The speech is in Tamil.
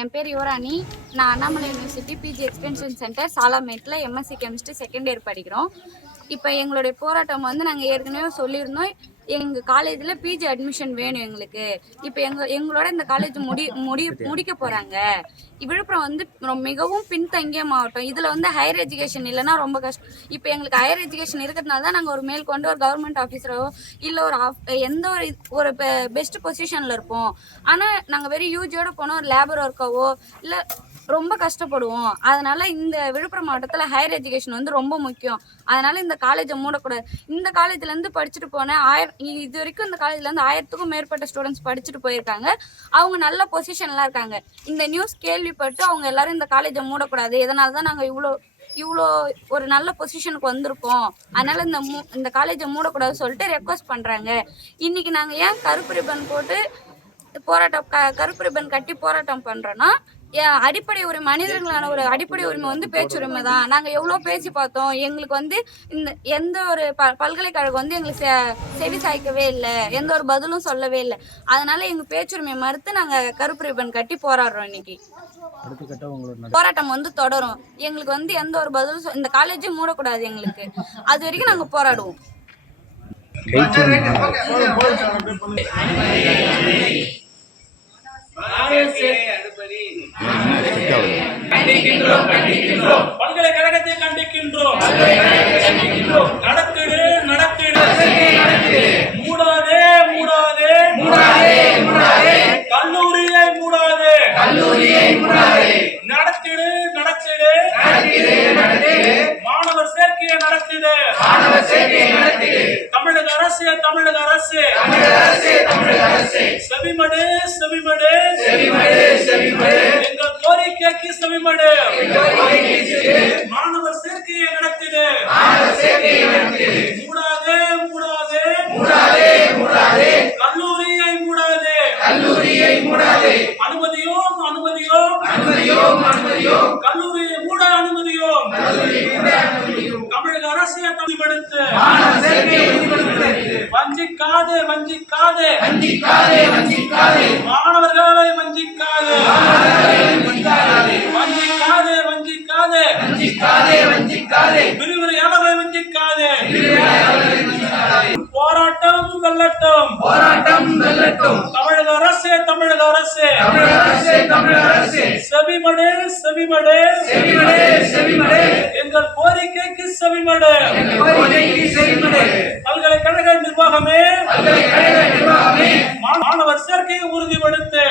என் பேர் யுவராணி. நான் Annamalai university PG extension centre சாலாமேட்டில் எம்எஸ்சி கெமிஸ்ட்ரி செகண்ட் இயர் படிக்கிறோம். இப்போ எங்களுடைய போராட்டம் நாங்கள் ஏற்கனவே சொல்லியிருந்தோம், எங்கள் காலேஜில் பிஜி அட்மிஷன் வேணும் எங்களுக்கு. இப்போ எங்களோட இந்த காலேஜ் முடிக்க போகிறாங்க. விழுப்புரம் மிகவும் பின்தங்கிய மாவட்டம். இதில் ஹையர் எஜுகேஷன் இல்லைன்னா ரொம்ப கஷ்டம். இப்போ எங்களுக்கு ஹையர் எஜுகேஷன் இருக்கிறதுனால தான் நாங்கள் ஒரு மேற்கொண்டு ஒரு கவர்மெண்ட் ஆஃபீஸரோ இல்லை எந்த ஒரு பெஸ்ட் பொசிஷனில் இருப்போம். ஆனால் நாங்கள் வெறும் யூஜியோட போனோம், ஒரு லேபர் ஒர்க்காவோ இல்லை ரொம்ப கஷ்டப்படுவோம். அதனால இந்த விழுப்புரம் மாவட்டத்தில் ஹையர் எஜுகேஷன் ரொம்ப முக்கியம். அதனால இந்த காலேஜை மூடக்கூடாது. இந்த காலேஜ்லேருந்து படிச்சுட்டு போன இது வரைக்கும் இந்த காலேஜ்லேருந்து 1000க்கும் மேற்பட்ட ஸ்டூடெண்ட்ஸ் படிச்சுட்டு போயிருக்காங்க. அவங்க நல்ல பொசிஷன்லாம் இருக்காங்க. இந்த நியூஸ் கேள்விப்பட்டு அவங்க எல்லாரும் இந்த காலேஜை மூடக்கூடாது, இதனால தான் நாங்கள் இவ்வளோ ஒரு நல்ல பொசிஷனுக்கு வந்திருக்கோம், அதனால இந்த காலேஜை மூடக்கூடாதுன்னு சொல்லிட்டு ரெக்வஸ்ட் பண்ணுறாங்க. இன்னைக்கு நாங்கள் ஏன் கருப்பு ரிப்பன் போட்டு கருப்பு ரிப்பன் கட்டி போராட்டம் பண்ணுறோன்னா, அடிப்படை உரிமை, மனிதர்களான ஒரு அடிப்படை உரிமை பேச்சுரிமை தான். நாங்கள் எவ்வளோ பேசி பார்த்தோம். எங்களுக்கு இந்த எந்த ஒரு பல்கலைக்கழகம் எங்களுக்கு செவி சாய்க்கவே இல்லை, எந்த ஒரு பதிலும் சொல்லவே இல்லை. அதனால எங்கள் பேச்சுரிமையை மறுத்து நாங்கள் கருப்பு ரிப்பன் கட்டி போராடுறோம். இன்னைக்கு போராட்டம் தொடரும். எங்களுக்கு எந்த ஒரு பதிலும் இந்த காலேஜும் மூடக்கூடாது எங்களுக்கு. அது வரைக்கும் நாங்கள் போராடுவோம். பல்கலைக்கழகத்தை கண்டிக்கின்றோம். நடக்குது மூடாதே கல்லூரியை மூடாதே நடத்திடு மாணவர் சேர்க்கையை நடத்திடு. தமிழக அரசு செவிமடு எங்கள் கோரிக்கைக்கு செவிமடு. மாணவர் சேர்க்கையை நடத்திடு. மூடாதே கல்லூரியை மூடாதே. அனுமதியோம் கல்லூரியை மூட அனுமதியோம். தமிழக அரசு தகுதிப்படுத்து. வஞ்சிக்காதே மாணவர்களை வஞ்சிக்காதே. விரிவுரையாளர்களை வஞ்சிக்காதே. போராட்டம் வெல்லட்டும். தமிழக அரசு செவிமடு எங்கள் கோரிக்கைக்கு செவிமடு. பல்கலைக்கழக நிர்வாகமே மாணவர் சேர்க்கையை உறுதிப்படுத்து.